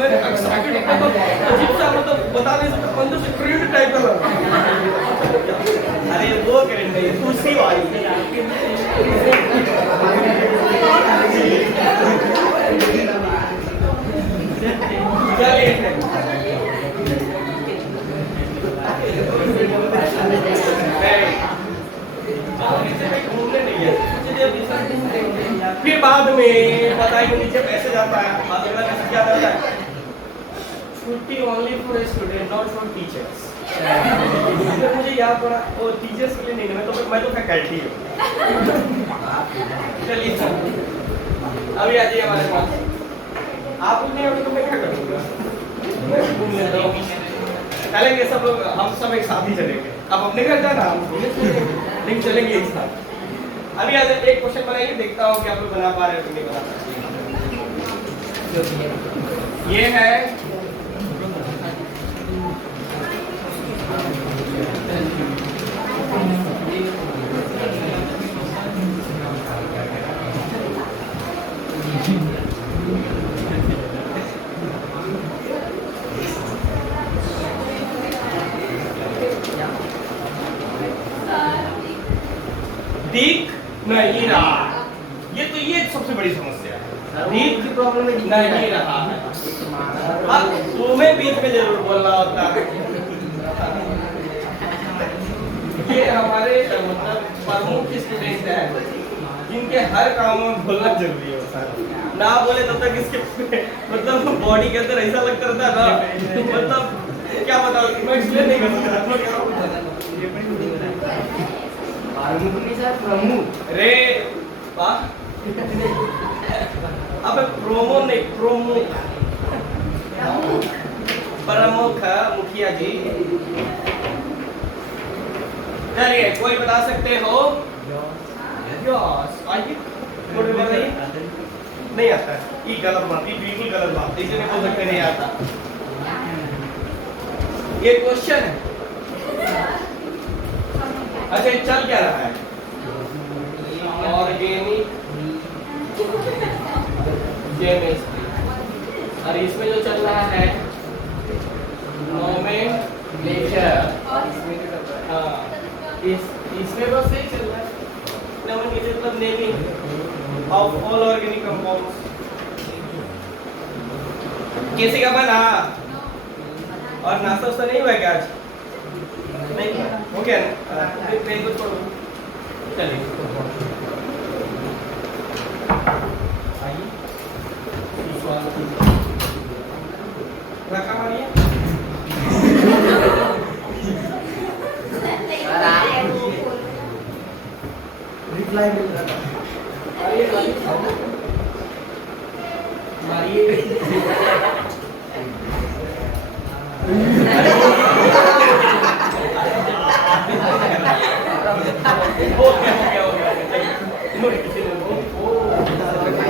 मैं एक्साइटेड एकदम अजीब सा मतलब बता नहीं सकता अंदर से क्रिंज टाइप का लगा। अरे वो क्रिंज नहीं दूसरी वाली। फिर बाद में पता ही नीचे पैसे जाता है, बाद में मैसेज क्या आता है, छुट्टी only for student not for teachers. फिर मुझे याद पड़ा वो टीचर्स के लिए नहीं, मैं तो फैकल्टी हूँ। चलिए अभी आ जाइए हमारे पास। आप नहीं होंगे तो मैं क्या करूँगा, चलेंगे सब लोग, हम सब एक साथ ही चलेंगे। अब अपने घर जाना लेकिन चलेंगे एक साथ। अभी आज एक क्वेश्चन बनाइए, देखता हूँ कि आप लोग बना पा रहे हो कि नहीं बना पा रहे। ये है दिख नहीं रहा। ये सबसे बड़ी समस्या है, दिख की प्रॉब्लम नहीं रहा है। अब तुम्हें बीच में जरूर बोलना होता है। ये हमारे मतलब प्रमुख स्टूडेंट है जिनके हर काम में बोलना जरूरी होता है। ना बोले तब तक इसके मतलब बॉडी के अंदर ऐसा लगता रहता है ना, मतलब क्या बताओ, मैं एक्सप्लेन नहीं कर सकता। रे अब प्रोमो नहीं प्रमुख, प्रमुख मुखिया जी। चलिए कोई बता सकते हो? यस आइए नहीं आता है, ये गलत बात, ये बिल्कुल गलत बात, इसे नहीं बोल सकते नहीं आता। ये क्वेश्चन है। अच्छा चल क्या रहा है? ऑर्गेनिक केमिस्ट्री, और इसमें जो चल रहा है नोमेनक्लेचर। हाँ इसमें बस यही चल रहा है, नोमेनक्लेचर मतलब naming of all organic compounds. किसी का बना और नाश्ता उस्ता नहीं हुआ क्या आज? नहीं हो गया ना, ट्रेन को छोड़ो। चलिए आइए रखा मारिए। रिप्लाई मिल रहा है, मारिए।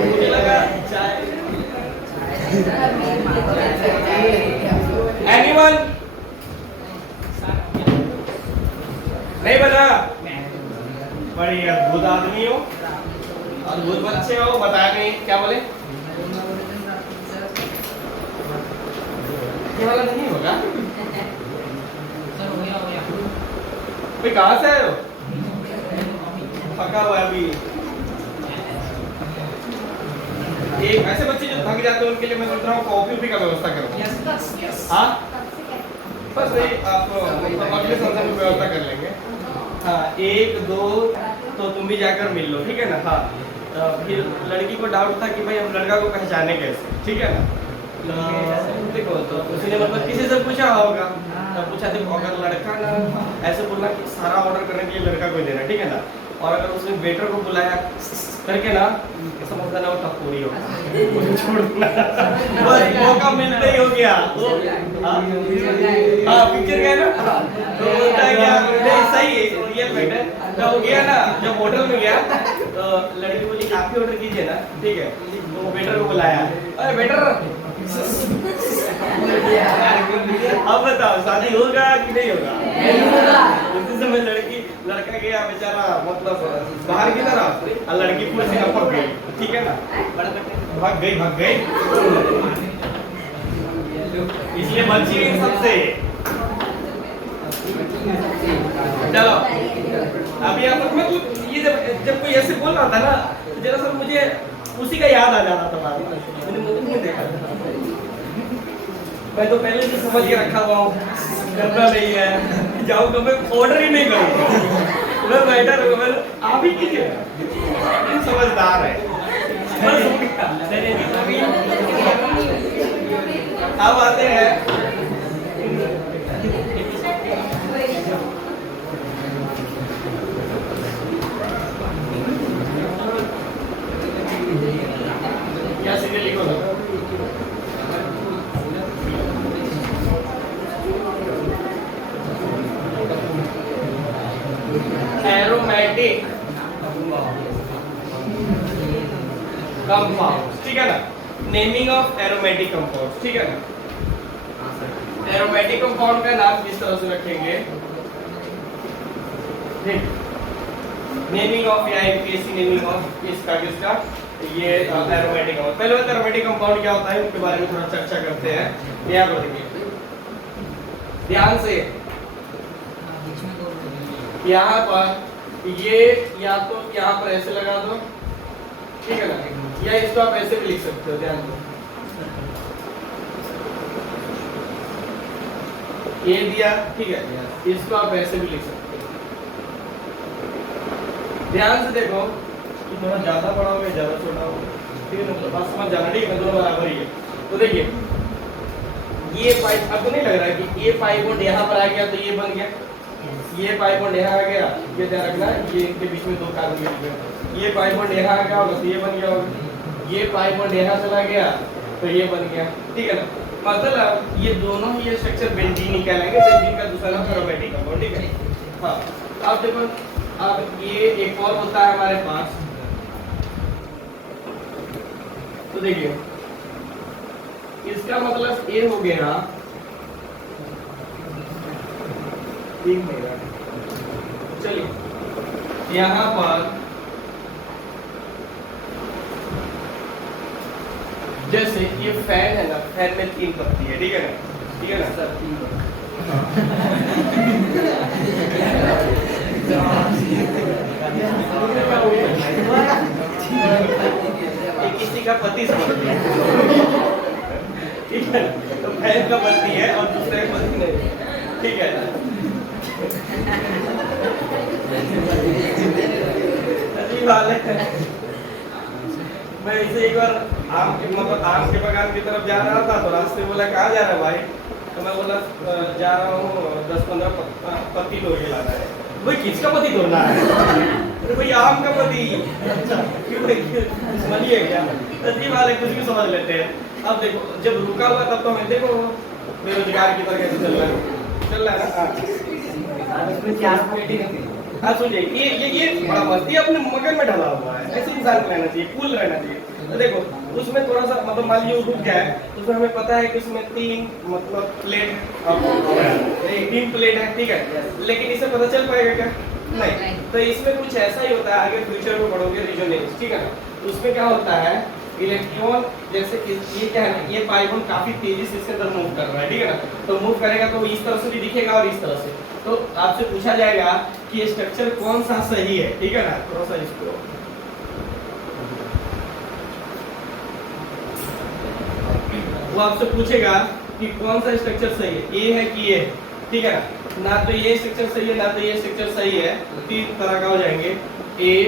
मुझे लगा एनीवन नहीं बना? बड़ी अद्भुत आदमी हो, अद्भुत बच्चे हो, बताया नहीं क्या बोले? ये वाला नहीं होगा भाई, कहाँ से आए हो? थका हुआ है अभी। एक ऐसे बच्चे जो थक जाते हैं उनके लिए मैं सोच रहा हूँ कॉफी का व्यवस्था करूँ। हाँ बस नहीं, आप अगले संस्था में व्यवस्था कर लेंगे। हाँ एक दो तो तुम भी जाकर मिल लो, ठीक है ना। हाँ फिर लड़की को डाउट था कि भाई हम लड़का को पहचाने कैसे, ठीक है ना। देखो तो उसने मतलब किसी से पूछा होगा, तो पूछा देखो अगर लड़का ना ऐसे बोलना कि सारा ऑर्डर करने के लिए लड़का को देना, ठीक है ना। और अगर उसने वेटर को बुलाया करके ना, समझना वो टपोरी होगा, छोड़ना बस मौका मिलते ही हो गया। हाँ पिक्चर गया ना, तो बोलता है क्या नहीं सही है रियल बेटर। तो हो गया ना, जब होटल में गया तो लड़की बोली काफी ऑर्डर कीजिए ना, ठीक है। तो वेटर को बुलाया, अरे वेटर अब बताओ शादी होगा कि नहीं होगा? उसी समय लड़का गया बेचारा मतलब बाहर की तरफ, और लड़की पूरी से पक गई, ठीक है ना। भाग गई इसलिए बची इन सबसे। चलो अभी आप मैं ये जब कोई ऐसे बोल रहा था ना तो जरा सा मुझे उसी का याद आ जा रहा था। मैंने मूवी में देखा था, मैं तो पहले से समझ के रखा हुआ हूँ, करना नहीं है, जाऊँ तो मैं ऑर्डर ही नहीं करूँगा, मैं बैठा रहूँगा, आप ही कीजिए, समझदार है। अब आते हैं क्या सीरियल लिखो ना, एरोमेटिक कंपाउंड, ठीक है ना, नेमिंग ऑफ एरोमेटिक कंपाउंड, ठीक है ना। एरोमेटिक कंपाउंड का नाम किस तरह से रखेंगे, ठीक, नेमिंग ऑफ या एमपीएससी नेमिंग ऑफ किसका ये एरोमेटिक कंपाउंड। पहले बात एरोमेटिक कंपाउंड क्या होता है उसके बारे में थोड़ा चर्चा करते हैं। यहाँ पर देखिए ध्यान से, यहाँ पर ये या तो यहाँ पर ऐसे लगा दो, ठीक है ना, या इसको आप ऐसे भी लिख सकते हो, ध्यान दो, ये दिया, ठीक है, इसको आप ऐसे भी लिख सकते हो। ध्यान से देखो कि थोड़ा ज्यादा बड़ा हो गया, ज्यादा छोटा हो गया, ठीक है ना, तो बस समझ जाना, ठीक है, दोनों बराबर ही है। तो देखिए ये पाइप, आपको नहीं लग रहा है कि ये पाइप बॉन्ड यहाँ पर आ गया तो ये बन गया, ये पाइप बॉन्ड यहाँ आ गया, ये ध्यान रखना, ये इनके बीच में 2 कार्बन मिल गए, ये पाइप बॉन्ड यहाँ आ गया होगा तो ये बन गया होगा, ये पाइप बॉन्ड यहाँ चला गया तो ये बन गया, ठीक है ना। मतलब ये दोनों ही ये स्ट्रक्चर बेंजीन कहलाएंगे, बेंजीन का दूसरा नाम एरोमेटिक कंपाउंड, ठीक है। हाँ, अब देखो, अब ये एक और होता है हमारे पास, तो देखिए इसका मतलब ये हो गया, ठीक है, चलिए यहाँ पर जैसे ये फैन है ना, फैन में 3 पत्ती है, ठीक है ना, ठीक है ना सर, 3 ये किसी का पति समझ लिया, ठीक है, तो फैन का पति है और दूसरे का पति नहीं, ठीक है। अजीब हाल है। मैं इसे एक बार आम के मतलब आम के बागान की तरफ जा रहा था तो रास्ते बोला कहाँ जा रहा है भाई, तो मैं बोला जा रहा हूँ 10-15 पत्ती तोड़ के लाना है। भाई किसका पत्ती तोड़ना है? अरे भाई आम का पत्ती। क्यों समझिए क्या, अजीब हाल है, कुछ भी समझ लेते हैं। अब देखो जब रुका हुआ तब तो हमें देखो बेरोजगार की तरह कैसे चल रहा है ना। हाँ सुनिए, ये बड़ा मस्ती अपने मगन में ढला हुआ है, ऐसे इंसान रहना चाहिए, कूल रहना चाहिए। तो देखो उसमें थोड़ा सा मतलब मान लीजिए रुक गया है, उसमें हमें पता है कि उसमें 3 मतलब प्लेट, 3 प्लेट है, ठीक है, लेकिन इसे पता चल पाएगा क्या? नहीं। तो इसमें कुछ ऐसा ही होता है, आगे फ्यूचर में पढ़ोगे रेजोनेंस, ठीक है ना, उसमें क्या होता है इलेक्ट्रॉन, जैसे ये क्या है, ये पाइबॉन्ड काफी तेजी से इसके अंदर मूव कर रहा है, ठीक है ना, तो मूव करेगा तो इस तरह से भी दिखेगा और इस तरह से, तो आपसे पूछा जाएगा कि ये स्ट्रक्चर कौन सा सही है, ठीक है ना, थोड़ा सा इसको वो आपसे पूछेगा कि कौन सा स्ट्रक्चर सही है, ये है कि ये, ठीक है ना तो ये स्ट्रक्चर सही है, ना तो ये स्ट्रक्चर सही है, 3 तरह का हो जाएंगे, 1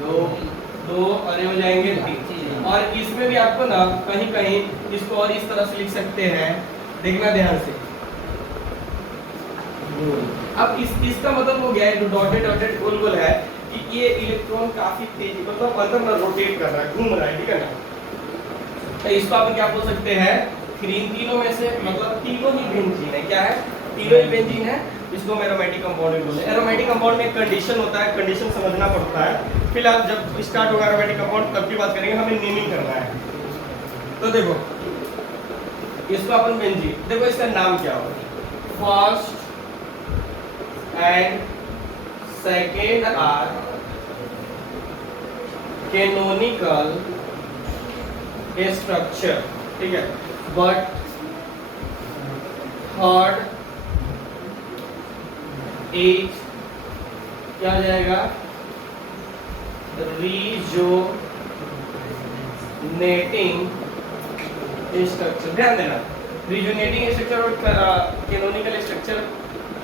2 और ये हो जाएंगे 3। और इसमें भी आपको ना कहीं कहीं इसको और इस तरह से लिख सकते हैं, देखना ध्यान से। अब इसका मतलब हो गया है, जो डॉटेड गोल गोल है कि ये इलेक्ट्रॉन काफी तेजी मतलब अंदर में रोटेट कर रहा है, घूम रहा है, ठीक है ना, तो इसको आप क्या बोल सकते हैं, तीनों में से मतलब तीनों ही बेंजीन है, क्या है, तीनों ही बेंजीन है, इसको एरोमेटिक कंपाउंड बोलते हैं। एरोमेटिक कंपाउंड में एक कंडीशन होता है, कंडीशन समझना पड़ता है, फिलहाल जब स्टार्ट होगा एरोमेटिक कंपाउंड तब की बात करेंगे, हमें नेमिंग करना है। तो देखो इसको अपन बेंजीन, देखो इसका नाम क्या होगा, first and second are canonical structure, ठीक है, बट थर्ड एज क्या हो जाएगा, रीजोनेटिंग स्ट्रक्चर। ध्यान देना, रीजोनेटिंग स्ट्रक्चर और कैनोनिकल स्ट्रक्चर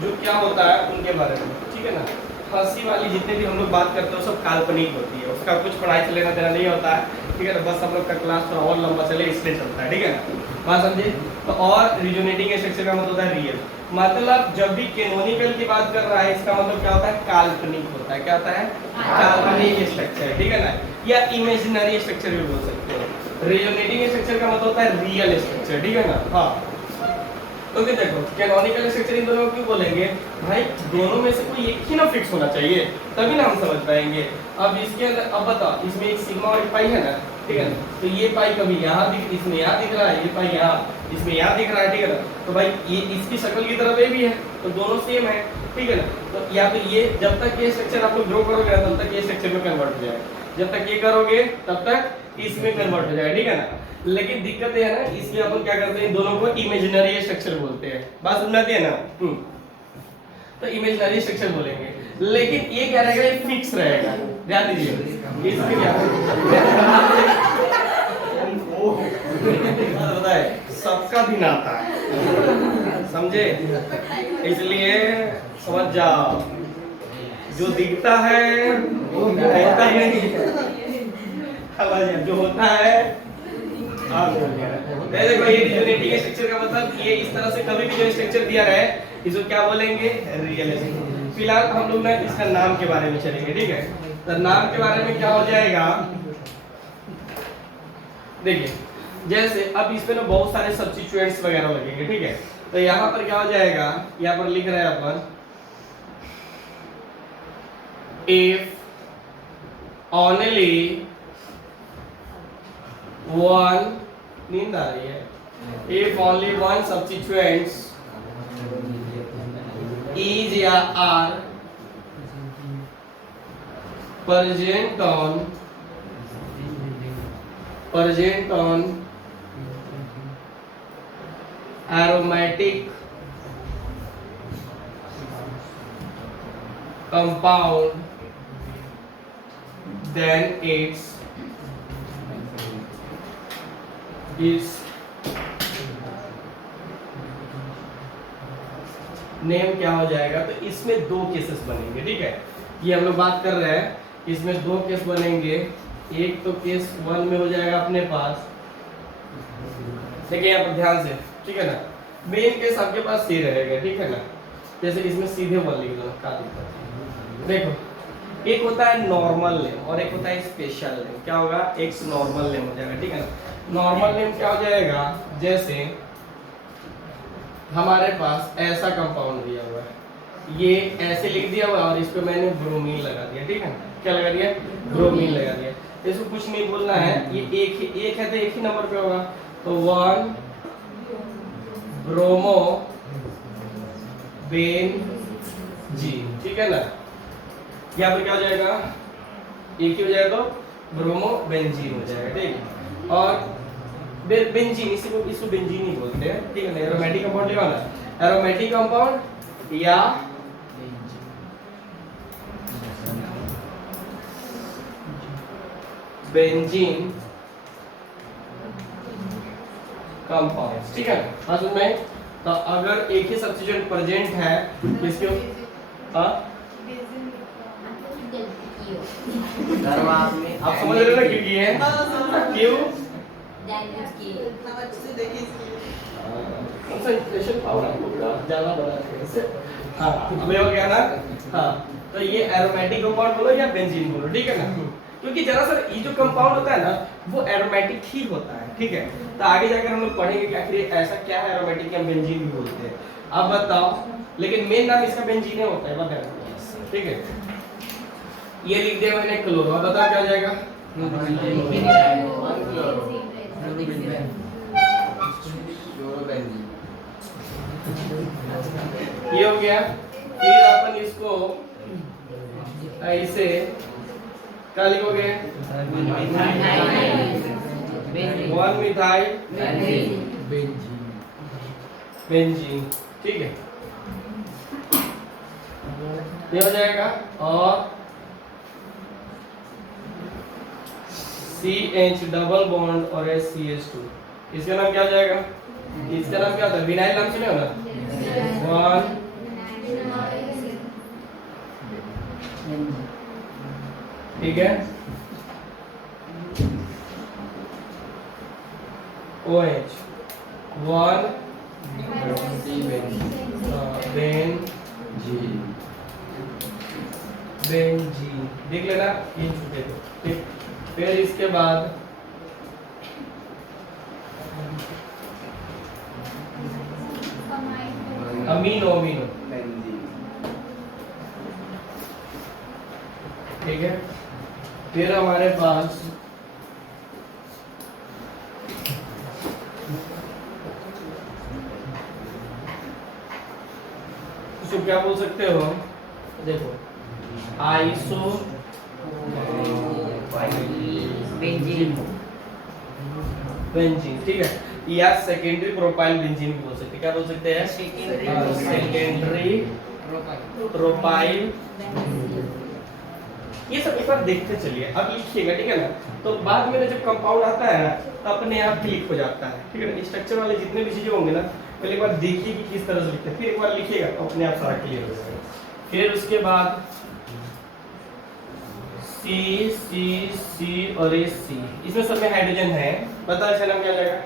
जो क्या होता है उनके बारे में, ठीक है ना। हंसी वाली जितने भी हम लोग बात करते हैं सब काल्पनिक होती है, उसका कुछ पढ़ाई से लेना देना नहीं होता है, ठीक है ना। बस हम लोग का क्लास थोड़ा और लंबा चले इसलिए चलता है, ठीक है ना, बात समझे। तो और रीजोनेटिंग स्ट्रक्चर का मतलब होता है रियल, मतलब जब भी कैनोनिकल की बात कर रहा है इसका मतलब क्या होता है, काल्पनिक होता है। क्या होता है, काल्पनिक स्ट्रक्चर, ठीक है ना, या इमेजिनरी स्ट्रक्चर भी बोल सकते हो। रीजोनेटिंग स्ट्रक्चर का मतलब होता है रियल स्ट्रक्चर, ठीक है ना। हाँ, तो क्या देखो, कैनोनिकल स्ट्रक्चर इन दोनों को क्यों बोलेंगे भाई, दोनों में से कोई एक ही ना फिक्स होना चाहिए, तभी ना हम समझ पाएंगे। अब इसके अंदर अब बताओ, इसमें एक सिग्मा और एक पाई है ना, ठीक है ना, तो ये पाई कभी यहाँ दिख, इसमें यहाँ दिख रहा है, ये पाई यहाँ, इसमें यहाँ दिख रहा है, ठीक है ना। तो भाई ये इसकी शक्ल की तरफ ये भी है, तो दोनों सेम है, ठीक है ना। तो या तो ये जब तक ये स्ट्रक्चर आप लोग ग्रो करोगे तब तक ये स्ट्रक्चर में कन्वर्ट हो जाएगा, जब तक ये करोगे तब तक इसमें कन्वर्ट हो जाएगा, ठीक है ना। लेकिन दिक्कत ये है ना, इसमें अपन क्या करते हैं, दोनों को इमेजिनरी स्ट्रक्चर बोलते हैं। बात समझाती है ना। तो इमेजिनरी स्ट्रक्चर बोलेंगे, लेकिन ये क्या रहेगा, ये फिक्स रहेगा। ध्यान दीजिए, इसमें क्या बताए, सबका दिन आता है, समझे, इसलिए समझ जाओ, जो दिखता है वो होता ही नहीं, जो होता है देखो। ये रीजोनेटिंग स्ट्रक्चर का मतलब ये इस तरह से कभी भी जो स्ट्रक्चर दिया रहे इसको क्या बोलेंगे, रियल स्ट्रक्चर। फिलहाल हम लोग ना इसका नाम के बारे में चलेंगे, ठीक है। तो नाम के बारे में क्या हो जाएगा, देखिए जैसे अब इसमें ना बहुत सारे सब्स्टिट्यूएंट्स वगैरह लगेंगे, ठीक है। तो यहाँ पर क्या हो जाएगा, यहाँ पर लिख रहे हैं अपन इफ ओनली वन, नींद आ रही है, if only one substituents is या are present on aromatic compound, then its name क्या हो जाएगा। तो इसमें दो केसेस बनेंगे, ठीक है। ये हम लोग बात कर रहे हैं, इसमें दो केस बनेंगे। एक तो केस 1 में हो जाएगा अपने पास, देखिए यहाँ पर ध्यान से, ठीक है ना। मेन केस आपके पास सी रहेगा, ठीक है ना। जैसे इसमें सीधे 1 लिख दो, क्या दिक्कत है। देखो एक होता है नॉर्मल नेम और एक होता है स्पेशल नेम। क्या होगा, एक नॉर्मल नेम हो जाएगा, ठीक है ना। नॉर्मल नेम क्या हो जाएगा, जैसे हमारे पास ऐसा कंपाउंड दिया हुआ है, ये ऐसे लिख दिया हुआ और इस पे मैंने ब्रोमीन लगा दिया, ठीक है। क्या लगा दिया, ब्रोमीन लगा दिया। इसको कुछ नहीं बोलना है, ये एक है तो एक ही नंबर पे होगा। तो 1 ब्रोमो बेंजीन, ठीक है ना। यहाँ पर क्या हो जाएगा, एक ही हो जाएगा तो ब्रोमो बेंजीन हो जाएगा, ठीक। और बेंजीन, इसको बेंजीन ही बोलते हैं, ठीक है ना। एरोमेटिक कंपाउंड लिखा ना, एरोमेटिक कंपाउंड या बेंजीन कंपाउंड, ठीक है। हाँ सुन में, तो अगर एक ही सब्स्टिट्यूएंट प्रेजेंट है किसके, हाँ आप समझ रहे हो ना क्यों किए हैं, क्यों कंसंट्रेशन पावर आपको ज्यादा बढ़ा है। हाँ अब ये हो गया ना। हाँ तो ये एरोमेटिक कंपाउंड बोलो या बेंजीन बोलो, ठीक है ना। क्योंकि जरा सर ये जो कंपाउंड होता है ना वो एरोमेटिक ही होता है, ठीक है। तो आगे जाकर हम लोग पढ़ेंगे कि आखिर ऐसा क्या है, एरोमेटिक या बेंजीन भी बोलते हैं। अब बताओ, लेकिन मेन नाम इसका बेंजीन होता है, बताओ, ठीक है। ये लिख दिया मैंने क्लोरो, अब बताओ क्या हो जाएगा, ये हो गया। फिर अपन इसको ऐसे क्या लिखोगे, 1 मिथाइल बेंजीन, ठीक है, ये हो जाएगा। और CH डबल बॉन्ड और CH2, इसका नाम क्या हो जाएगा? इसका नाम क्या होता है? विनाइल नाम सुने हो ना? वन ठीक है, OH वन बेंजीन, देख लेना ये छूटे तो ठीक। फिर इसके बाद अमीनो अमीनो, ठीक है। फिर हमारे पास इसको क्या बोल सकते हो? देखो आइसो बेंजीन, ठीक है, या सेकेंडरी प्रोपाइल बेंजीन भी बोल सकते हैं। क्या बोल सकते हैं? Secondary propyl. ये सब एक बार देखते चलिए, अब लिखिएगा, ठीक है ना? तो बाद में जब कंपाउंड आता है ना तो अपने आप क्लिक हो जाता है, ठीक है ना? स्ट्रक्चर वाले जितने भी चीजें होंगे ना, पहले एक बार देखिए कि किस तरह से लिखते हैं, फिर एक बार लिखिएगा तो अपने आप सारा क्लियर हो जाएगा। फिर उसके बाद सी सी सी और ये सी, इसमें सब में हाइड्रोजन है, पता है नाम क्या जाएगा?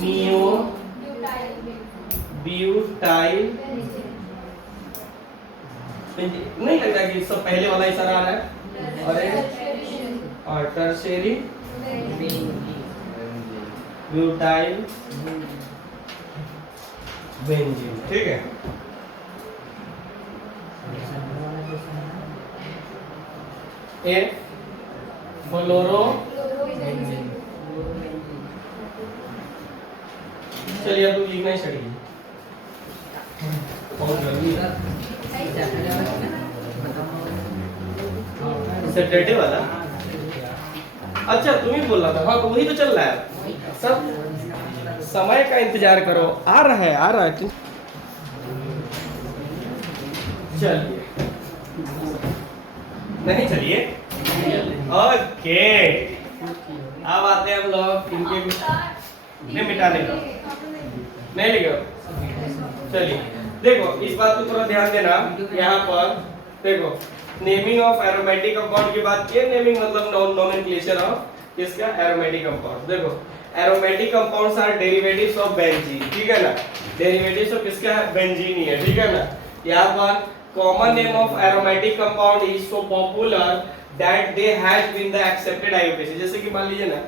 Neo butyl. नहीं लगता कि सब पहले वाला ही सारा आ रहा है? और टर्शियरी ब्यूटाइल बेंजीन, ठीक है। ए फ्लोरो, चलिए अब लिखना ही छोड़िए, बहुत जल्दी सेटेटिव वाला। अच्छा तुम ही बोल रहा था, हाँ तो वही तो चल रहा है, सब समय का इंतजार करो, आ रहा है आ रहा है। चलिए नहीं, चलिए ओके, अब आते हैं हम लोग इनके मिटाने का, नहीं लिखो। चलिए देखो इस बात को थोड़ा ध्यान देना, यहाँ पर देखो नेमिंग ऑफ एरोमेटिक कंपाउंड की बात की, नेमिंग मतलब नोमेनक्लेचर ऑफ किसका? Aromatic compound. देखो aromatic compounds are derivatives of benzene, ठीक है ना? डेरिवेटिव्स ऑफ किसका है? बेंजीन ही है, ठीक है ना? यहाँ पर common name of aromatic compound is so popular that they has been the accepted IUPAC. जैसे कि मान लीजिए ना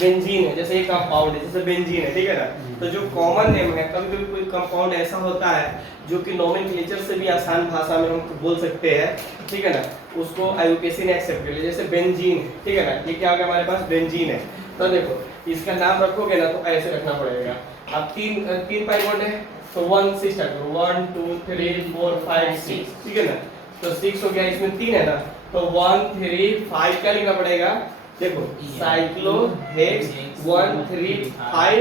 बेंजीन है, जैसे एक कंपाउंड है जैसे बेंजीन है, ठीक है ना? तो जो कॉमन नेम है, कभी कभी कोई कंपाउंड ऐसा होता है जो कि नोमेनक्लेचर से भी आसान भाषा में हम बोल सकते हैं, ठीक है ना? उसको आईयूपीएसी ने एक्सेप्ट कर लिया, जैसे बेंजीन, ठीक है ना? ये क्या आ गया हमारे पास? बेंजीन है। तो देखो इसका नाम रखोगे ना तो ऐसे रखना पड़ेगा। अब तीन पाई बॉन्ड है तो 1 से स्टार्ट करो, 1 2 3 4 5 6, ठीक है ना? तो 6 हो गया, इसमें 3 है ना, तो 1 3 5 क्या लिखना पड़ेगा? देखो साइक्लोहेक्स 1 3 5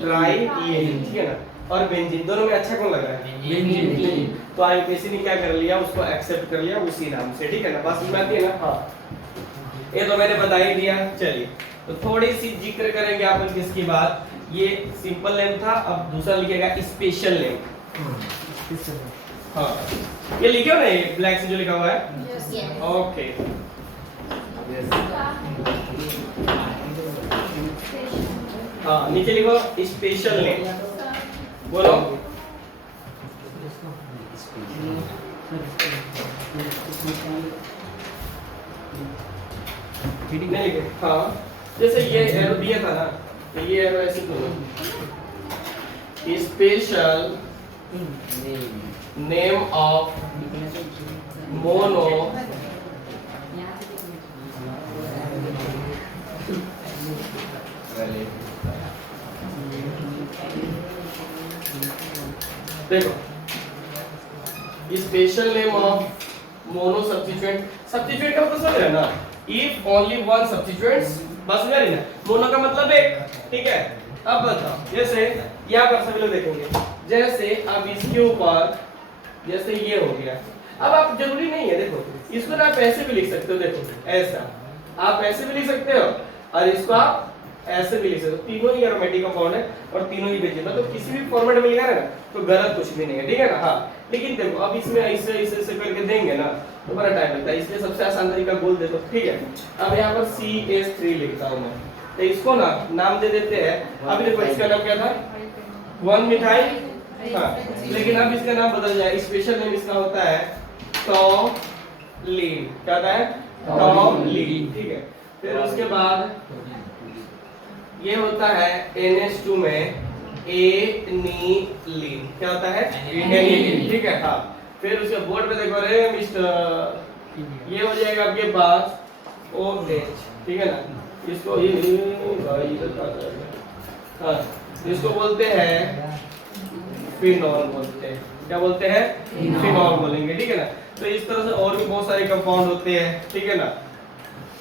ट्राई ईएन, ठीक है ना? और बेंजीन, दोनों में अच्छा कौन लग रहा है? बेंजीन। तो आईयूपीएसी ने क्या कर लिया? उसको एक्सेप्ट कर लिया उसी नाम से, ठीक है ना? बात समझ आती है ना? हाँ ये तो मैंने बता ही दिया। चलिए तो थोड़ी सी जिक्र करेंगे आप किसकी बात। ये सिंपल नेम था, अब दूसरा लिखेगा स्पेशल नेम। हाँ ये लिखे हो ना, ये ब्लैक से जो लिखा हुआ है, ओके। हाँ नीचे लिखो स्पेशल नेम, बोलो। नहीं लिखे, हाँ जैसे ये एरो दिया था ना, तो ये एरो ऐसे करो, स्पेशल नेम ऑफ मोनो देखो special name of mono substituent. Substituent का मतलब समझ रहे ना? इफ ओनली वन सब्स्टिट्यूएंट्स, बस समझ रहे ना? मोनो का मतलब एक, ठीक है? अब बताओ जैसे यहाँ पर सभी लोग देखेंगे जैसे अब इसके ऊपर जैसे ये हो गया। अब आप जरूरी नहीं है, देखो इसको ना आप ऐसे भी लिख सकते हो, देखो ऐसा आप ऐसे भी लिख सकते हो और इसको आप ऐसे भी लिख सकते हो। तीनों ही एरोमेटिक कंपाउंड है और तीनों ही बेंजीन, मतलब किसी भी फॉर्मेट में लिखा है ना तो गलत कुछ भी नहीं है, ठीक है ना। हाँ लेकिन देखो अब इसमें ऐसे ऐसे ऐसे करके देंगे ना तो बड़ा टाइम लगता है, इसलिए सबसे आसान तरीका बोल देते हो, ठीक है। अब यहाँ पर CH3 लिखता हूँ मैं, तो इसको ना नाम दे देते हैं। अब देखो इसका नाम क्या था, 1 मिथाइल, हाँ लेकिन अब इसका नाम बदल जाए, स्पेशल नेम इसका होता है टॉलीन। क्या होता है, टॉलीन, ठीक है। फिर उसके बाद ये होता है NH2 में एनिलीन। क्या होता है, एनिलीन, ठीक है। हाँ फिर उसके बोर्ड पे देखो रे मिस्टर, ये हो जाएगा आपके पास OH, ठीक है ना। इसको हाँ इसको बोलते हैं फिनॉल बोलते हैं। क्या बोलते हैं, फिनॉल बोलेंगे, ठीक है ना। तो इस तरह से और भी बहुत सारे कंपाउंड होते हैं, ठीक है ना।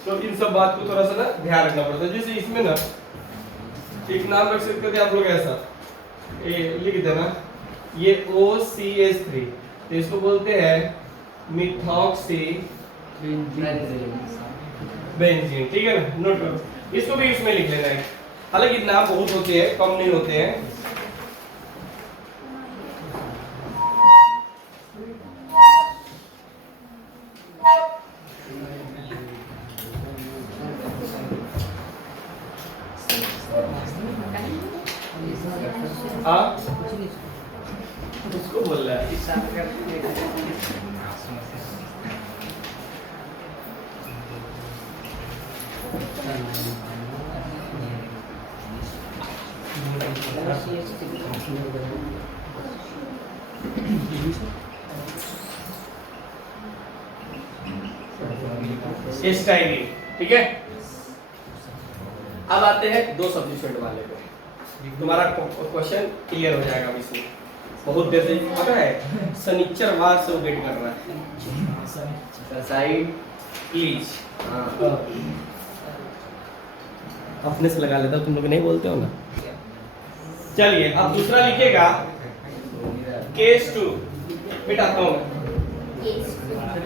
तो इन सब बात को थोड़ा सा ना ध्यान रखना पड़ता है। जैसे इसमें ना एक नाम रख सकते थे आप लोग ऐसा, लिख देना ये OCH3, तो इसको बोलते हैं मिथॉक्सी बेंजीन, ठीक है ना। नोट करो, इसको भी इसमें लिख लेना है। हालांकि नाम बहुत होते हैं, कम नहीं होते हैं। हाँ उसको बोल रहा है स्टाइलिन, ठीक है। अब आते हैं दो सब्स्टिट्यूएंट वाले पे, तुम्हारा क्वेश्चन क्लियर हो जाएगा। इसमें बहुत देर से पता है, शनिचरवार से वेट कर रहा है साइड प्लीज। अपने से लगा लेता, तुम लोग नहीं बोलते हो ना। चलिए अब दूसरा लिखिएगा केस 2, मिटाता हूँ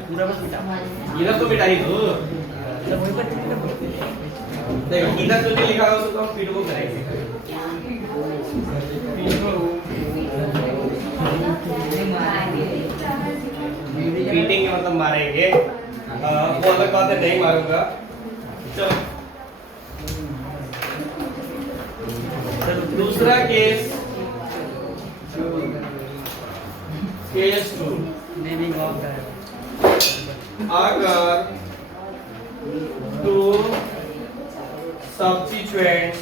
पूरा, बस मिटा, इधर तो मिटा ही दो। देखो इधर जो भी लिखा होगा उसको हम फिट को करेंगे, बीटिंग मतलब मारेंगे, वो अलग बात है, नहीं मारूंगा। चलो दूसरा केस, केस 2, अगर 2 substituents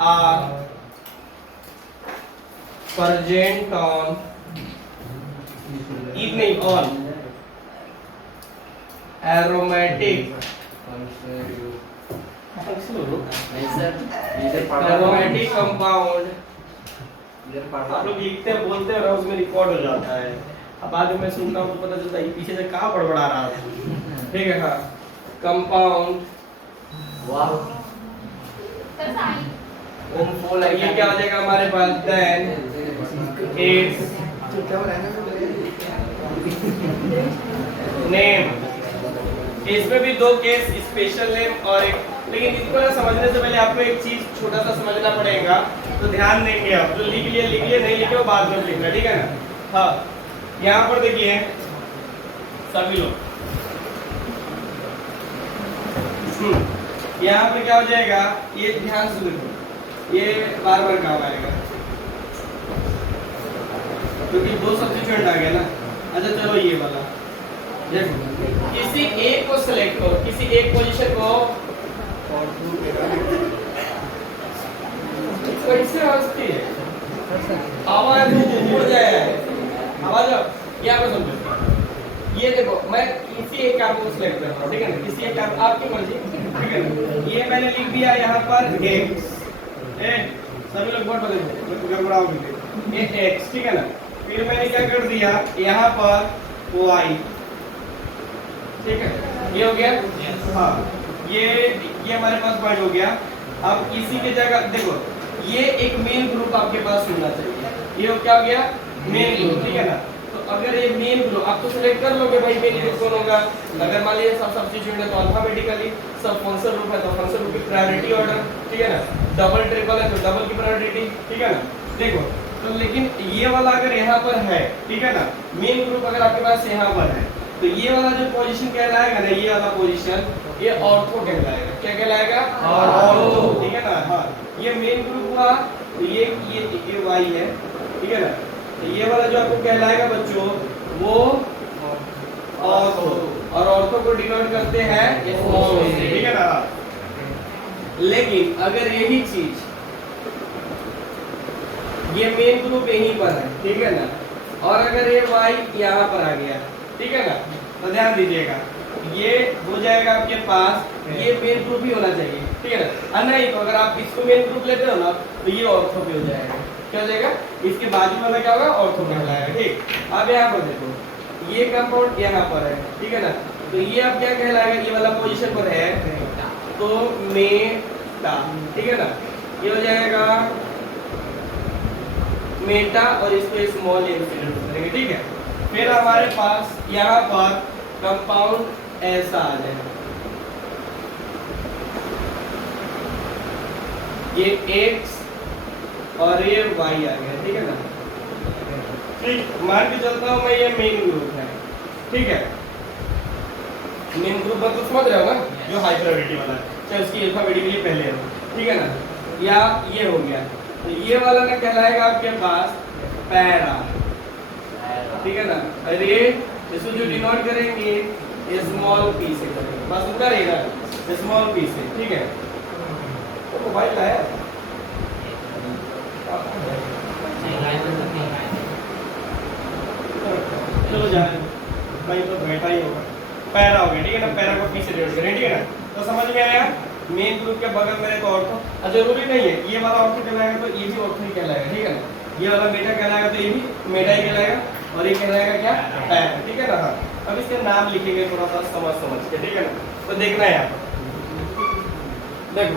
are present on evening on aromatic compound, आप लोग लिखते हैं बोलते हैं और उसमें रिकॉर्ड हो जाता है। अब बाद में मैं सुनता हूँ तो पता चलता है पीछे से कहाँ बड़बड़ा रहा था, ठीक है। हाँ कंपाउंड, ये क्या हो जाएगा हमारे पास, देन इट्स नेम। इसमें भी दो केस, स्पेशल नेम और एक, लेकिन इसको ना समझने से पहले आपको एक चीज छोटा सा समझना पड़ेगा, तो ध्यान देंगे आप। जो लिख लिए लिख लिए, नहीं लिखे वो बाद में लिखना, ठीक है ना। हाँ यहाँ पर देखिए सभी लोग, यहाँ पर क्या हो जाएगा, ये ध्यान से देखो, ये बार बार काम आएगा क्योंकि दो सब्स्टिट्यूएंट आ गया ना। अच्छा चलो ये वाला देखो, किसी एक को सिलेक्ट करो, किसी एक पोजीशन को, और कैसे हंसती है आवाज उड़ जाए, आवाज यहाँ पे समझो। ये देखो मैं किसी एक काम को सिलेक्ट कर रहा हूँ, ठीक है ना, किसी एक काम, आपकी मर्जी, ठीक है। ये मैंने लिख दिया यहाँ पर x, सभी लोग बहुत बदल गड़बड़ाओगे, ये x, ठीक है ना। फिर मैंने क्या कर दिया यहाँ पर y, ठीक है, ये हो गया। हाँ ये हमारे पास पॉइंट हो गया। अब इसी की जगह देखो ये एक मेन ग्रुप आपके पास होना चाहिए। ये क्या हो गया? मेन ग्रुप, ठीक है ना। तो अगर ये मेन ग्रुप आप तो सिलेक्ट कर लोगे भाई मेन ग्रुप कौन होगा। अगर मान लीजिए सब सब्स्टिट्यूट है तो अल्फाबेटिकली, सब फंक्शन ग्रुप है तो फंक्शन ग्रुप की प्रायोरिटी ऑर्डर, ठीक है ना। डबल ट्रिपल है तो डबल की प्रायोरिटी, ठीक है ना। देखो तो लेकिन ये वाला अगर यहाँ पर है, ठीक है ना, मेन ग्रुप अगर आपके पास यहाँ पर है तो ये वाला जो पोजीशन कहलाएगा ना, ये वाला पोजीशन ये ऑर्थो कहलाएगा। क्या कहलाएगा? ऑर्थो, ठीक है ना। हाँ, ये मेन ग्रुप हुआ तो ये वाई है, ठीक है ना। तो ये वाला जो आपको कहलाएगा बच्चों वो ऑर्थो, और ऑर्थो को डिनोट करते हैं स्मॉल से, ठीक है ना। लेकिन अगर यही चीज ये मेन ग्रुप यहीं पर है, ठीक है ना, और अगर ये वाई यहाँ पर आ गया, ठीक है ना, तो ध्यान दीजिएगा ये हो जाएगा आपके पास, ये मेन ग्रुप ही होना चाहिए, ठीक है ना। नहीं तो अगर आप इसको मेन ग्रुप लेते हो ना तो ये ऑर्थो पे हो जाएगा। क्या हो जाएगा? इसके बाजू वाला क्या होगा? ऑर्थो कहलाएगा, ठीक। अब यहाँ पर देखो ये कंपाउंड यहाँ पर है, ठीक है ना, तो ये अब क्या कहलाएगा? ये वाला पोजीशन पर है तो मेटा, ठीक है ना, ये हो जाएगा मेटा और इसको स्मॉल इंसिडेंट करेंगे, ठीक है। फिर हमारे पास यहाँ पर कंपाउंड ऐसा आ जाएगा, ये X और ये Y आ गया, ठीक है ना। ठीक, मान के चलता हूँ मैं ये मेन ग्रुप है, ठीक है। मेन ग्रुप मतलब समझ रहे हो ना, जो हाई प्रायोरिटी वाला है, चाहे उसकी अल्फाबेटिकली पहले हो, ठीक है ना। या ये हो गया तो ये वाला ना कहलाएगा आपके पास पैरा, ठीक है ना। अरे इसको जो डिनोट करेंगे स्मॉल पी से करेंगे, बस उतना रहेगा स्मॉल पी से, ठीक है। तो मोबाइल लाया चलो जाए भाई, तो बैठा ही होगा। पैरा हो गया, ठीक है ना, पैरा को पी से डिनोट करें, ठीक है ना। तो समझ में आया? मेन ग्रुप के बगल में तो ऑर्थो, जरूरी नहीं है ये वाला ऑर्थो कहलाएगा तो ये भी ऑर्थो ही कहलाएगा, ठीक है ना। ये वाला मेटा कहलाएगा तो ये भी मेटा ही कहलाएगा, और ये कहलाएगा क्या? पैरा, ठीक है ना। हाँ, अब इसके नाम लिखेंगे थोड़ा सा समझ के, ठीक है ना। तो देखना है यहाँ पर, देखो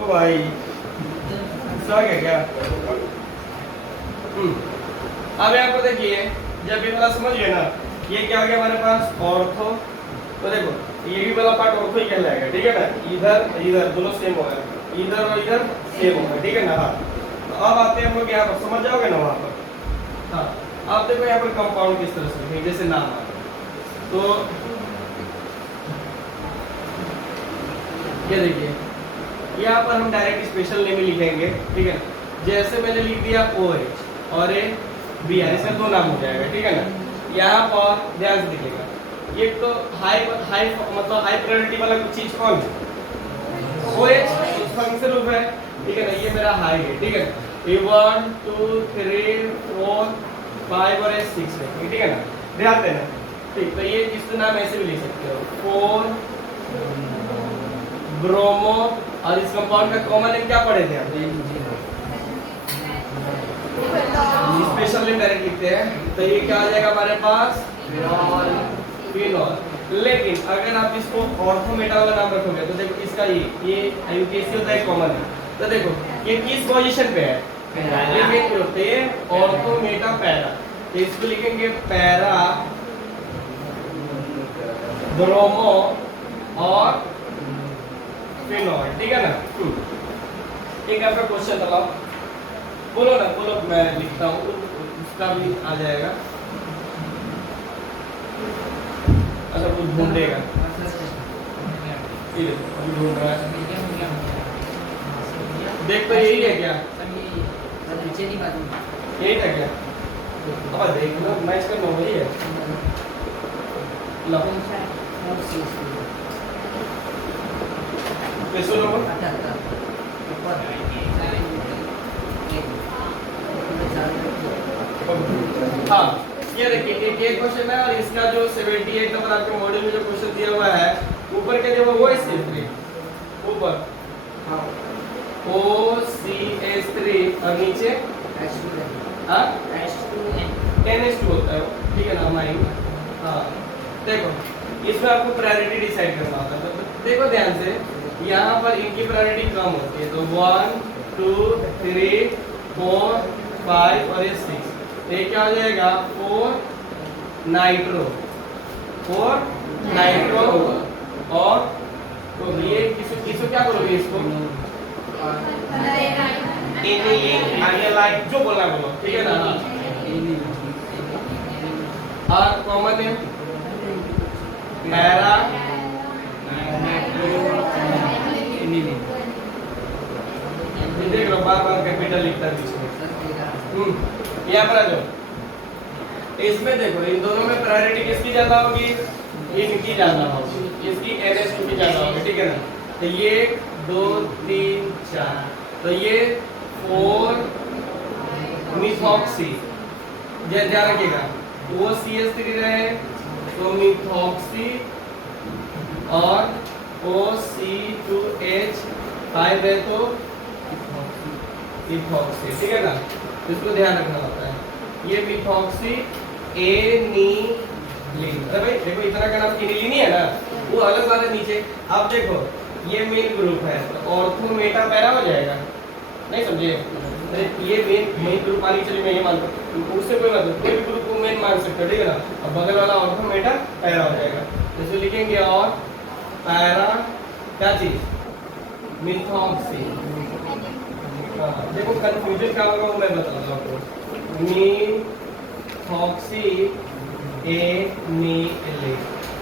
ओ भाई समझ गया क्या? अब यहाँ पर देखिए जब ये वाला समझ गए ना, ये क्या हो गया हमारे पास? ऑर्थो। तो देखो ये भी वाला पार्ट ऑर्थो ही कहलाएगा, ठीक है ना। इधर इधर दोनों सेम होगा, इधर और इधर सेम होगा, ठीक है ना। हाँ, तो अब आते हैं हम लोग यहाँ पर, समझ जाओगे ना वहाँ पर। हाँ, आप देखो यहाँ पर कंपाउंड किस तरह से लिखेंगे, जैसे नाम आ तो ये देखिए यहाँ पर हम डायरेक्ट स्पेशल नेम लिखेंगे, ठीक है ना। जैसे मैंने लिख दिया OH और ये BR, इसका दो नाम हो जाएगा, ठीक है ना। यहाँ पर ध्यान से दिखेगा, ये तो हाई मतलब हाई प्रायोरिटी वाला कुछ चीज कौन है? OH फंक्शन ग्रुप है, ठीक है ना। ये मेरा हाई है, ठीक है ना। ये 1 2 3 4 5 और 6 है, ठीक है ना। ध्यान देना, ठीक। तो ये इसका नाम ऐसे भी लिख सकते हो 4 ब्रोमो, और इस कंपाउंड का कॉमन नेम क्या पढ़े थे आप? स्पेशल नेम डायरेक्ट लिखते हैं, तो ये क्या आ जाएगा हमारे पास? फिनॉल। लेकिन अगर आप इसको ऑर्थो मेटा वाला नाम रखोगे तो देखो इसका ये यूकेसी होता है कॉमन है, तो देखो ये किस पोजीशन पे है? लिखेंगे ऑर्थो मेटा पैरा, तो इसको लिखेंगे पैरा ब्रोमो और फिनॉल, ठीक है ना। एक आपका क्वेश्चन बताओ, बोलो ना, बोलो, मैं लिखता हूँ, उसका भी आ जाएगा। अच्छा वो ढूंढेगा, अभी ढूंढ रहा है, देख तो यही है क्या? यही था क्या? अब देख लो, मैच करना वही है। हाँ, ये देखिए एक क्वेश्चन है, और इसका जो 78 नंबर आपके मॉड्यूल में जो क्वेश्चन दिया हुआ है, ऊपर क्या दिया हुआ है? OCH3 ऊपर, हाँ OCH3 और नीचे हाँ NH2 होता है, ठीक है ना अमाइन। हाँ देखो इसमें आपको प्रायोरिटी डिसाइड करना होता है, तो देखो ध्यान से, यहाँ पर इनकी प्रायोरिटी कम होती है, तो 1 2 3 4 5 और ये 6, ये क्या हो जाएगा 4 नाइट्रो और तो ये किसको क्या बोलोगे इसको एनिलाइट, जो बोलना बोलो, ठीक है ना। और कॉमन है पैरा देख लो, बार कैपिटल लिखता है बीच में। यहाँ पर आ जाओ, इसमें देखो इन दोनों में प्रायोरिटी किसकी ज्यादा होगी, इनकी ज्यादा होगी, इसकी NH2 की ज्यादा होगी, ठीक है ना। तो ये 2 3 4, तो ये 4 मिथॉक्सी, ध्यान रखिएगा वो CH3 रहे तो मिथॉक्सी और OC2H5 है तो इथॉक्सी, ठीक है ना। इसको ध्यान रखना होता है। ये मिथॉक्सी एनिलीन, अरे भाई देखो इतना का नाम एनिलीन ही है ना, वो अलग बात है नीचे। अब देखो ये मेन ग्रुप है तो ऑर्थो मेटा पैरा हो जाएगा, नहीं समझे। ये मेन ग्रुप आनी चाहिए, मैं ये मानता हूँ, उससे कोई मतलब कोई भी ग्रुप को मेन मान सकते हो, ठीक है ना। अब बगल वाला ऑर्थो मेटा पैरा हो जाएगा, इसको लिखेंगे और पैरा क्या चीज मिथॉक्सी। देखो कंफ्यूजन क्या होगा वो मैं बताता हूँ आपको। मिथॉक्सी एनिलीन,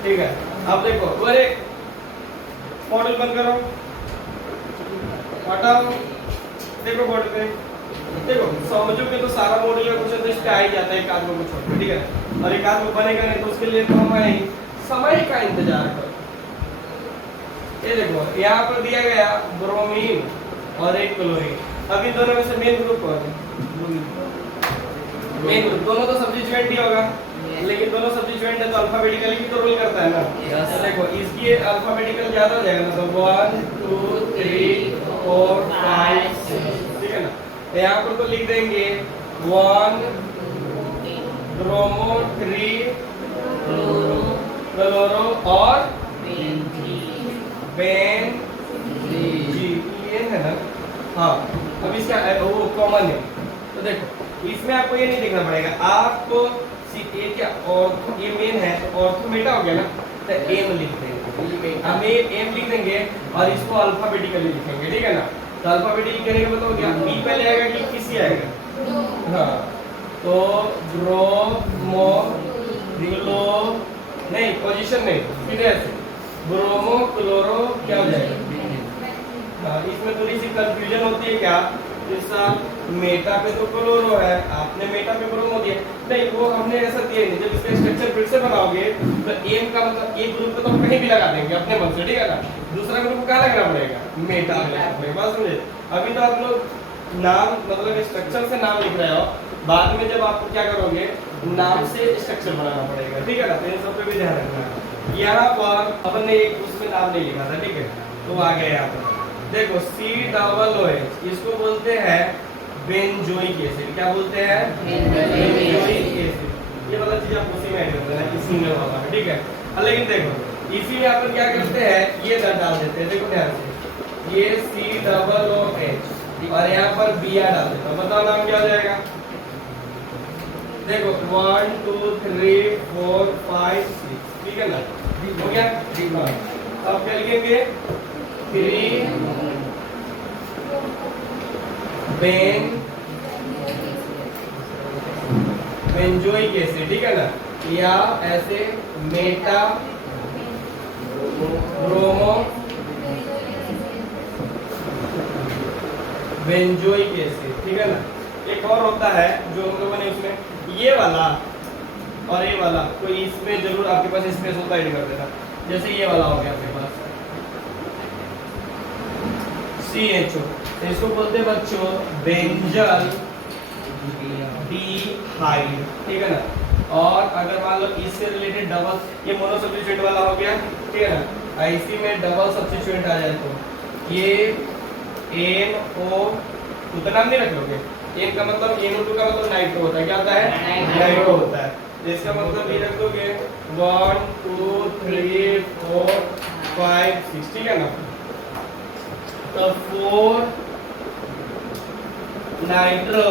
ठीक है। अब देखो अरे मॉडल बंद करो, हटाओ, देखो बोर्ड पे देखो, समझोगे तो सारा मॉडल का क्वेश्चन तो इस पे आ ही जाता है, एक आध को छोड़, ठीक है। और एक आध को बनेगा नहीं तो उसके लिए तो हमें समय का इंतजार करो। ये देखो यहाँ पर दिया गया ब्रोमीन और एक क्लोरीन, अब इन दोनों में से मेन ग्रुप कौन है, मेन ग्रुप। दोनों तो सब्स्टिट्यूएंट ही होगा, लेकिन दोनों सब्स्टिट्यूएंट है तो अल्फाबेटिकली भी तो रोल करता है ना। तो देखो इसकी अल्फाबेटिकल ज्यादा हो जाएगा ना, तो 1 2 3 4 5 6, ठीक है ना। यहाँ पर तो लिख देंगे 1 ब्रोमो 3 क्लोरो और बेंजीन है ना। हाँ अब इसका वो कॉमन है, तो देखो इसमें आपको ये नहीं देखना पड़ेगा, आपको ये क्या और ये मेन है तो ऑर्थो मेटा हो गया ना, तो एम लिख देंगे, हम एम लिख देंगे और इसको अल्फाबेटिकली लिखेंगे, ठीक है ना। तो अल्फाबेटिकली करने का मतलब क्या, बी पहले आएगा कि किसी आएगा, हाँ तो ब्रोमो क्लो नहीं पोजीशन नहीं, सीधे ऐसे ब्रोमो क्लोरो क्या हो जाएगा। हाँ इसमें थोड़ी सी कंफ्यूजन होती है क्या, जैसा मेटा पे तो क्लोरो है, आपने मेटा पे ब्रोमो दिया, नहीं वो हमने ऐसा दिया नहीं। जब इसका स्ट्रक्चर फिर से बनाओगे तो एम का मतलब एक ग्रुप को तो हम कहीं भी लगा देंगे अपने मन से, ठीक है ना। दूसरा ग्रुप को कहाँ लगना पड़ेगा, मेटा में लगना पड़ेगा, बात समझे। अभी तो आप लोग नाम मतलब स्ट्रक्चर से नाम लिख रहे हो, बाद में जब आप क्या करोगे नाम से स्ट्रक्चर बनाना पड़ेगा, ठीक है ना। तो इन सब पे भी ध्यान रखना है। यहाँ पर अपन ने एक उसमें नाम नहीं लिखा था, ठीक है, तो आ गया यहाँ पर देखो COOH, इसको बोलते हैं बेंजोइक एसिड, क्या बोलते हैं बेंजोइक एसिड। ये वाला चीज आप उसी में ऐड करते हैं कि सिंगल वाला है, ठीक है। लेकिन देखो इसी में अपन क्या करते हैं, ये डाल देते हैं, देखो ध्यान से, ये COOH और यहाँ पर Br डाल देता हूँ, बताओ नाम क्या हो जाएगा। देखो 1 2 3 4 5 6, ठीक है ना, हो गया। अब क्या लिखेंगे 3 बेंजोइक एसिड, ठीक है ना, या ऐसे मेटा ब्रोमो बेंजोइक एसिड, ठीक है ना। एक और होता है जो हम लोगों ने इसमें ये वाला और ये वाला, कोई इसमें जरूर आपके पास स्पेस होता है, ऐड कर देना। जैसे ये वाला हो गया आपके पास CHO, तो इसको बोलते हैं बच्चों बेंजल डिहाइड, ठीक है ना। और अगर मान लो इससे रिलेटेड डबल, ये मोनो सब्स्टिट्यूएंट वाला हो गया, ठीक है ना। इसी में डबल सब्स्टिट्यूएंट आ जाए तो ये NO, तो नाम नहीं रख लोगे, एक का मतलब NO2 का मतलब नाइट्रो होता है, क्या होता है नाइट्रो होता है। इसका मतलब ये रख दोगे 1 2 3 4 5 6, ठीक है ना। तो 4 नाइट्रो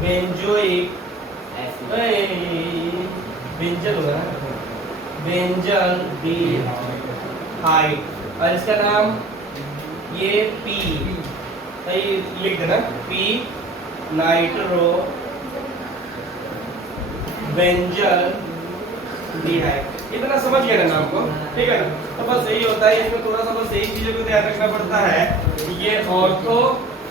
बेंजोइक बेंजल होगा ना, बेंजल डी हाइड, और इसका नाम ये पी, तो ये लिख देना P nitro benzyl D hide. इतना समझ गया ना नाम को, ठीक है ना। तो बस यही होता है, इसमें थोड़ा सा बस यही चीजों को ध्यान रखना पड़ता है। ये ऑर्थो,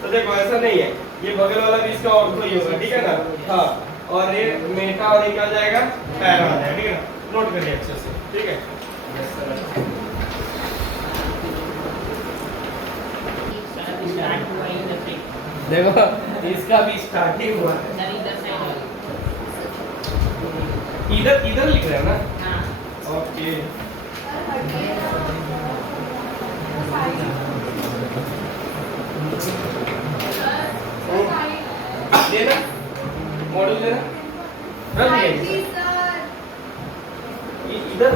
तो देखो ऐसा नहीं है, ये बगल वाला भी इसका ऑर्थो ही होगा, ठीक है ना। हाँ, और ये मेटा और ये क्या आ जाएगा, पैरा आ जाएगा, ठीक है ना। नोट करिए अच्छे से, ठीक है। देखो इसका भी स्टार्टिंग हुआ है, इधर इधर लिख रहे हैं ना। हाँ। ओके, देना मॉडल देना, रख दिया इधर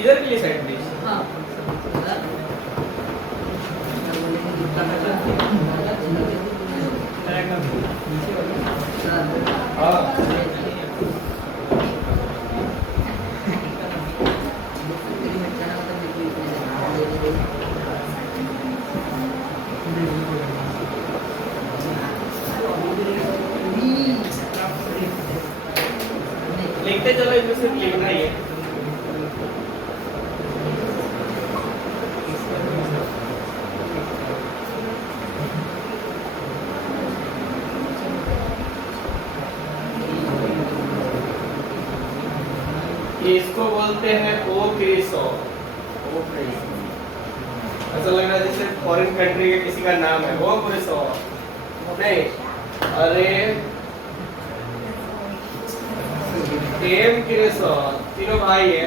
इधर के लिए साइड प्लीज। हाँ, लिखते चलो, इसमें सिर्फ लिखना ही है। इसको बोलते हैं ओक्रिसो। ऐसा लग रहा है जैसे फॉरेन कंट्री के किसी का नाम है, ओक्रिसो नहीं। अरे एम क्रिसो, तीनों भाई है,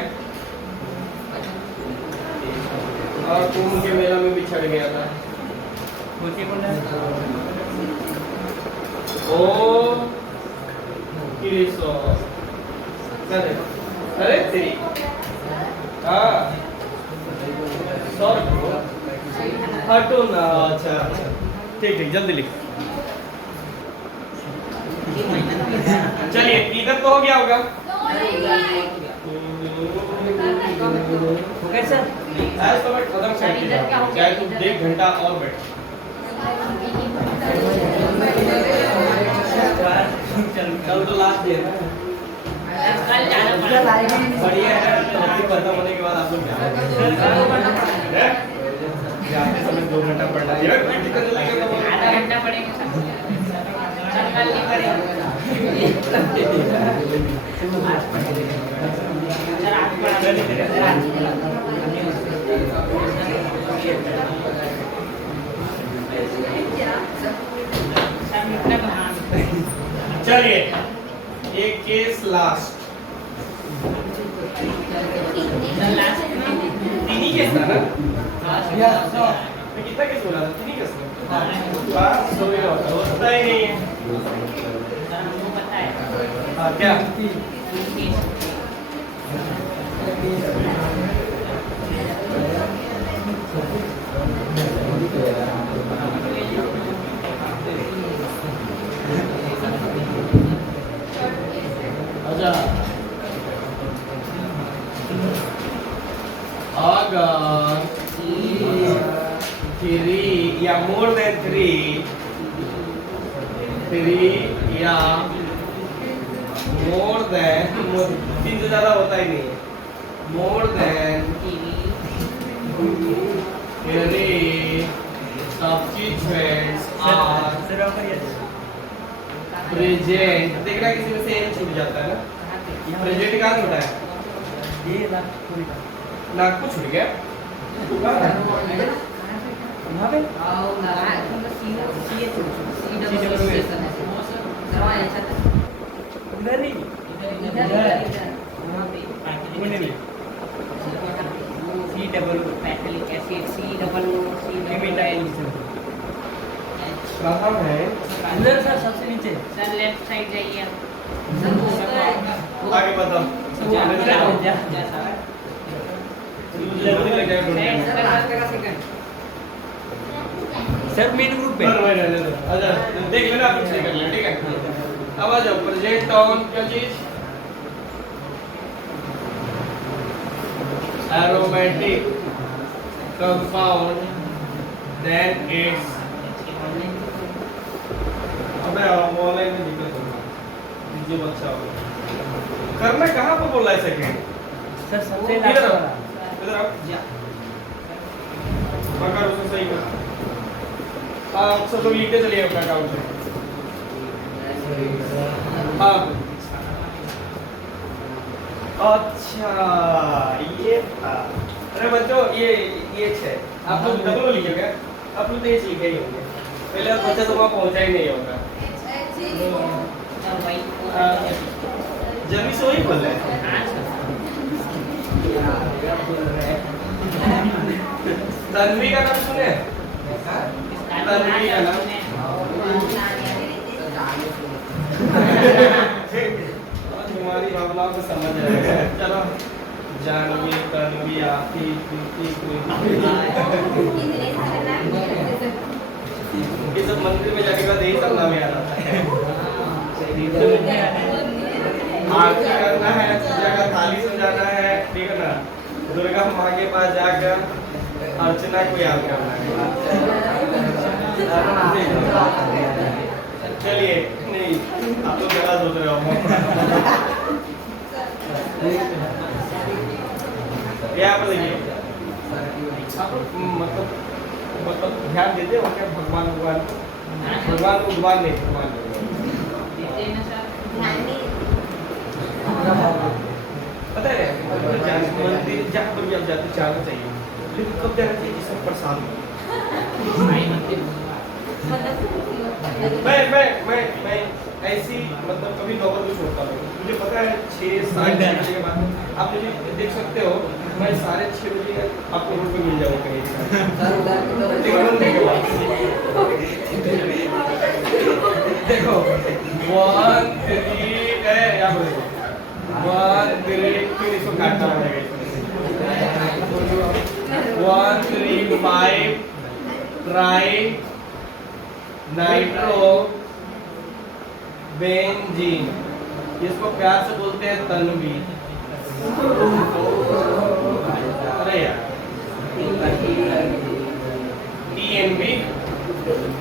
और कुंभ के मेला में भी छड़ गया था। ओ क्रिसो, अरे तेरी, हाँ हटो ना। अच्छा ठीक ठीक, जल्दी लिख। चलिए इधर तो हो गया होगा। चाहे तुम 1 घंटा और बैठ। कल तो लास्ट डे है, बढ़िया है। खत्म होने के बाद आप लोग जाते समय 2 घंटा पढ़ना है, आधा घंटा पढ़ेंगे, चलिए एक केस लास्ट, तीन ही केस था ना, कितना केस बोला था, तीन ही केस होता ही नहीं है। हाँ क्या अच्छा, अगर 3 या मोर देन 3 या मोर देन, 3 से ज्यादा होता ही नहीं है, more than 3 substituents are present। देखना किसी में से एन छूट जाता है ना, प्रेजेंट कहाँ छूटा है, ये नागपुर छूट गया, वहाँ पे इधर नहीं, कहाँ है इधर सर, सबसे नीचे सर, लेफ्ट साइड जाइए, आगे बताओ। लेवल लग जाएगा ढूंढने में। सर मेन ग्रुप पे अच्छा देख लेना आप पिछले कर लेना ठीक है। अब आ जाओ प्रेजेंट ऑन क्या चीज एरोमेटिक कंपाउंड देन इट्स अबे ऑनलाइन में दिक्कत होगा मुझे अच्छा होगा करना कहाँ पर बोला है सेकंड सर सबसे इधर लास्ट आओ, वाला इधर आओ पकड़ उसे सही कर आप सब लोग लिखते चलिए अपना काम से हाँ अच्छा ये था अरे बच्चों ये है आप लोग डबल लिखे क्या आप लोग तो ये लिखे ही होंगे पहले आप बच्चा तो वहाँ पहुँचा ही नहीं होगा जब से वही बोल रहे हैं तन्वी का नाम सुने तन्वी का नाम तुम्हारी भावनाओं को समझ आएगा चलो जानवी तन्वी आती कृति ये सब मंदिर में जाने के बाद यही सब नाम याद आता है आरती करना है पूजा का थाली सजाना है ठीक है ना दुर्गा माँ के पास जाकर अर्चना को याद करना है चलिए नहीं आप लोग गलत सोच रहे हो यहाँ पर देखिए मतलब ध्यान देते हो क्या भगवान भगवान को भगवान नहीं भगवान पता है मंदिर जहाँ पर भी आप जाते जाना चाहिए लेकिन कब जाना चाहिए जिसमें प्रसाद मैं ऐसी मतलब कभी नौबत नहीं छोड़ता हूँ मुझे पता है 6-7 बजे के बाद आप मुझे देख सकते हो मैं 6:30 बजे आपको रोड पे मिल जाऊँ कहीं देखो 1 3 है यहाँ पर 1 3 फिर इसको काटना पड़ेगा 1 3 5 ट्राई नाइट्रो बेंजीन इसको प्यार से बोलते हैं तन्वी अरे यार TNB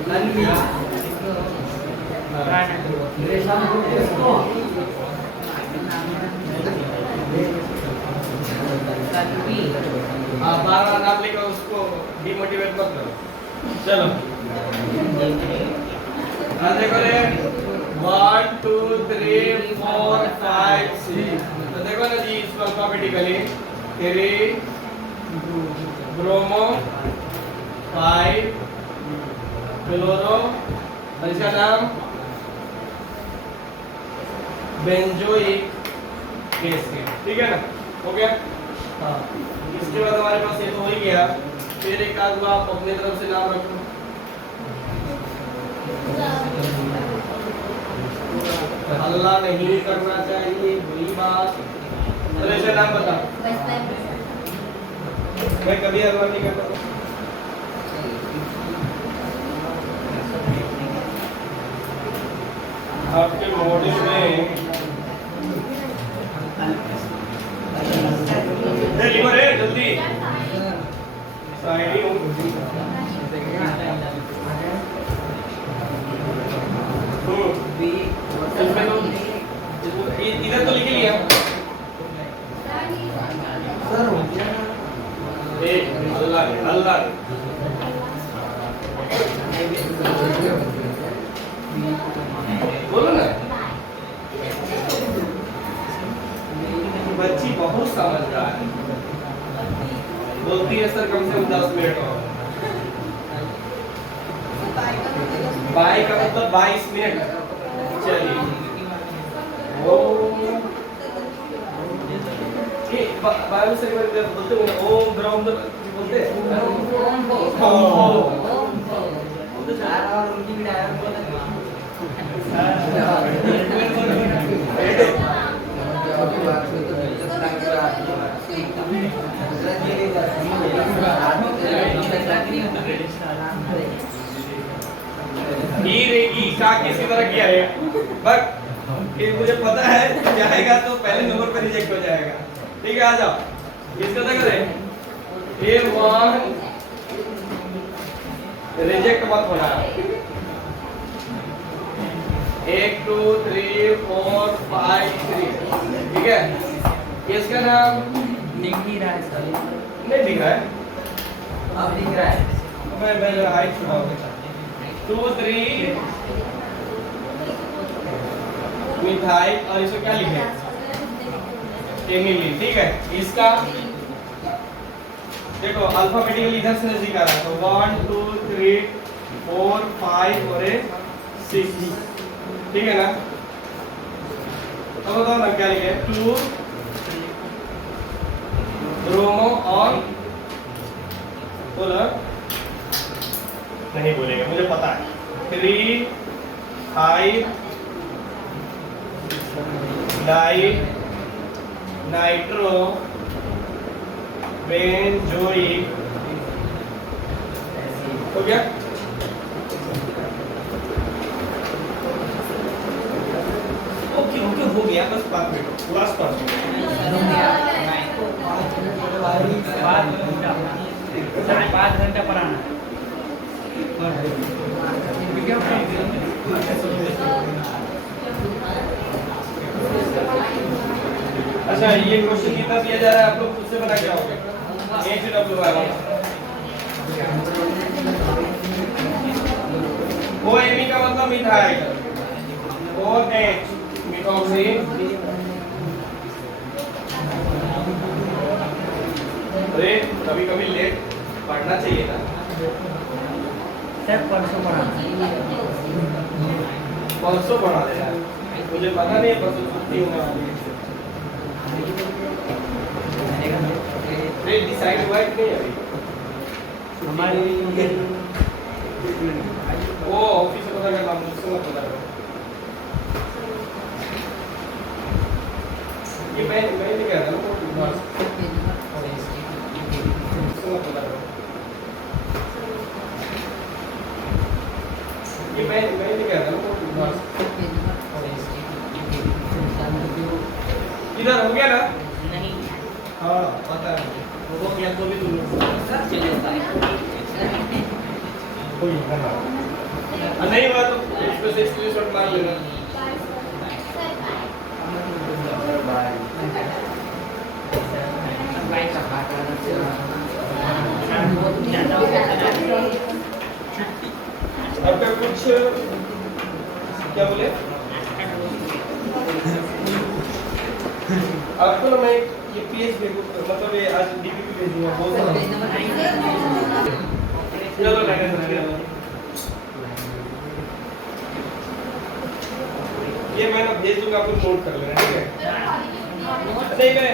तन्वी बार-बार नाम लेकर उसको डिमोटिवेट मत करो चलो देखो रे 1 2 3 4 5 6 तो देखो ना जी इसको अल्फाबेटिकली 3 ब्रोमो 5 क्लोरो और इसका नाम बेंजोइक एसिड ठीक है ना हो गया हाँ इसके बाद हमारे पास ये तो हो ही गया फिर एक आध आप अपनी तरफ से नाम रखो हल्ला नहीं करना चाहिए बुरी बात चलो इसका नाम बता मैं कभी हल्ला नहीं करता आपके मॉड्यूल में जल्दी शायरी इधर तो लिख लिया अल्लाह अल्लाह बोलो ना बच्ची बहुत समझदार है बोलती है सर कम से कम 10 मिनट और बाई का मतलब 22 मिनट चलिए ओ ये बाइबल से बोलते हैं ओम ब्रह्म बोलते हैं ओम तो चार और उनकी भी डायरेक्ट बोलते हैं ई रहेगी का किसी तरह किया है बट ये मुझे पता है जाएगा तो पहले नंबर पे रिजेक्ट हो जाएगा। ठीक है, आ जाओ इसका क्या करें, ये वन रिजेक्ट मत होना। 1 2 3 4 5 3 ठीक है। इसका नाम दिख नहीं रहा है सर। नहीं दिख रहा है, अब दिख रहा है। मैं हाइट छुड़ाऊंगा। 2 3 मिथाइल और इसको क्या लिखे, एमिली। ठीक है, इसका देखो अल्फाबेटिकली इधर से नजदीक आ रहा है, तो 1 2 3 4 5 और 6 ठीक है ना। अब बताओ ना क्या लिखे, 2 ब्रोमो और बोलो नहीं बोलेगा, मुझे पता है। 3 5 डाई नाइट्रो बेंजोइक हो गया। ओके ओके हो गया, बस 5 मिनट लास्ट 5 मिनट। 5 घंटा पढ़ाना। अच्छा, ये क्वेश्चन कितना दिया जा रहा है, आप लोग खुद से बना के आओगे। ओ एमी का मतलब मिथाइल, ओ एच मिथॉक्सी, अरे कभी कभी लेट पढ़ना चाहिए ना सर। परसों पढ़ाना। परसों पढ़ा देना, मुझे पता नहीं है परसों छुट्टी होगा। नहीं डिसाइड हुआ है कि नहीं अभी हमारे वो ऑफिस में पता करना, मुझसे मत पता करो। ये मैं नहीं कह रहा हूँ, मुझसे मत पता करो। ये मैं नहीं कह रहा हूँ, इधर हो गया ना। नहीं हाँ पता है, वो क्या तो भी तुम सर चलिए कोई नहीं हुआ तो इसको 6 शॉट मार लेना। अब कुछ क्या बोले आपको ना, मैं ये पीएच मतलब ये आज डीपीपी भेजूंगा बहुत सारा। चलो ये मैं ना भेज दूंगा, आपको नोट कर लेना। ठीक है, नहीं मैं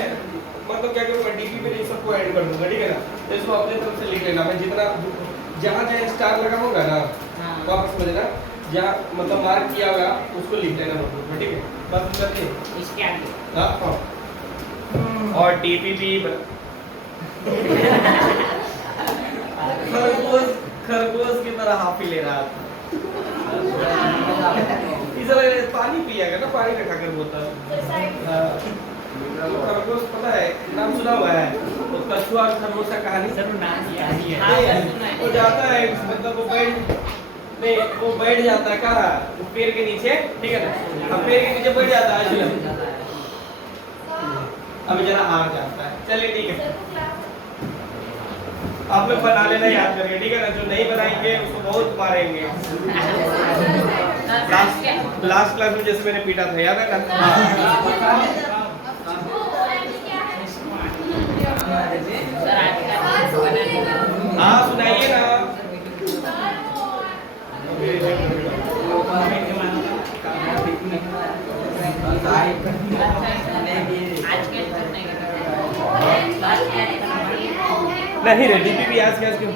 मतलब क्या करूंगा, डीपीपी में सबको ऐड कर दूंगा। ठीक है ना, तो इसको अपने तरफ से लिख लेना। मैं जितना जहाँ जहाँ स्टार लगा होगा ना, वापस समझ लेना, जहाँ मतलब मार्क किया होगा उसको लिख लेना नोटबुक में। ठीक है, बस करके इसके आगे हाँ। और टीपीपी खरगोश की तरह हाफी ले रहा था। इसलिए पानी पिएगा ना, पानी रखा कर बोतल। खरगोश पता है, नाम सुना हुआ है तो कछुआ और खरगोश का कहानी। सर नाम याद ही है। वो जाता है मतलब वो बैठ जाता है कहाँ, पेड़ के नीचे। ठीक है ना, अब पेड़ के नीचे बैठ जाता है, अभी जरा हार जाता है। चलिए ठीक है, आप लोग बना लेना याद करके। ठीक है ना, जो नहीं बनाएंगे उसको बहुत मारेंगे। लास्ट क्लास में जैसे मैंने पीटा था, याद है ना। हाँ सुनाइए ना। नहीं रे, डीपीपी आज क्या क्यों